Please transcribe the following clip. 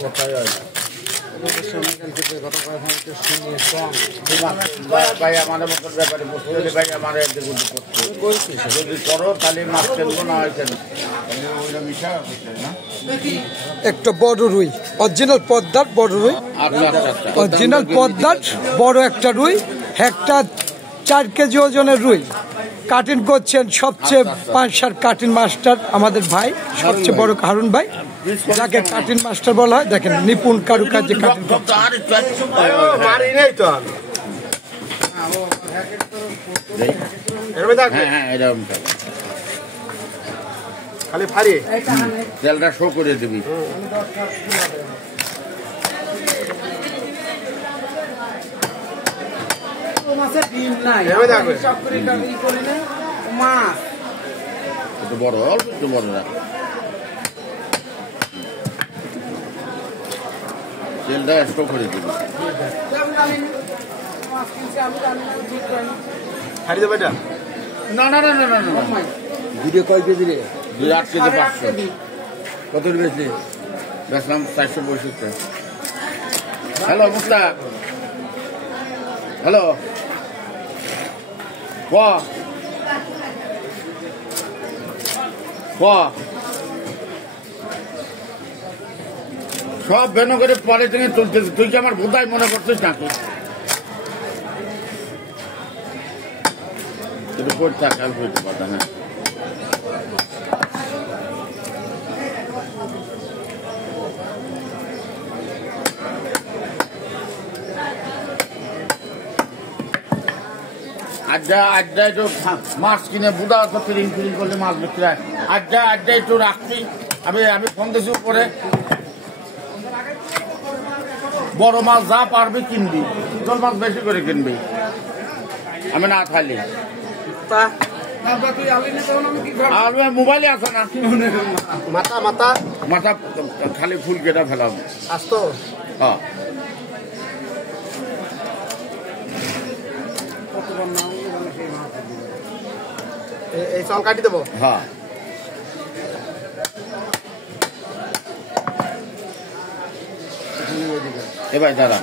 কোথায় ভাই আমাদের মতো ব্যাপারে বুঝতে হলে ভাই আমার যদি করো তাহলে মাছ ফেলবো না হয়েছে একটা বড় রুই, অরিজিনাল পদ্মার বড় রুই, অরিজিনাল পদ্মার বড় একটা রুই, একটা 4 কেজি ওজনের রুই কাটিং করছেন সবচেয়ে 5-7 কাটিং মাস্টার আমাদের ভাই, সবচেয়ে বড় হারুন ভাই, যাকে কাটিং মাস্টার বলা হয়। দেখেন নিপুণ কারুকার্যে কাটিং খালি ফাড়ি তেলটা শো করে দিবি। বড় অল্প একটু বড় রাখ, তেলটা শো করে দিবি। না না না না না না ভিডিও কয় কেজি রে? 8 কেজি 500। কত বেশি বেচলাম 465। হ্যালো মুস্তাক, হ্যালো সব বেন করে পরে থেকে তুলতেছি, তুই কি আমার বোধাই মনে করছিস নাকি? কিন্তু করতে কাল করতে পারতা না। আড্ডা একটু মাছ কিনে বুধা তো ফিরিং করলে মাছ বিক্রি হয়। আড্ডা একটু রাখবি। আমি ফোন দিয়েছি উপরে, বড় মাছ যা পারবি কিনবি, তোর মাছ বেশি করে কিনবি, আমি না খালি। আর মোবাইলে আছে না মাথা মাথা মাথা খালি ফুল কেটে ফেলাম আসতো। হ্যাঁ এই চাল কাটি দেবো। হ্যাঁ এ ভাই দাদা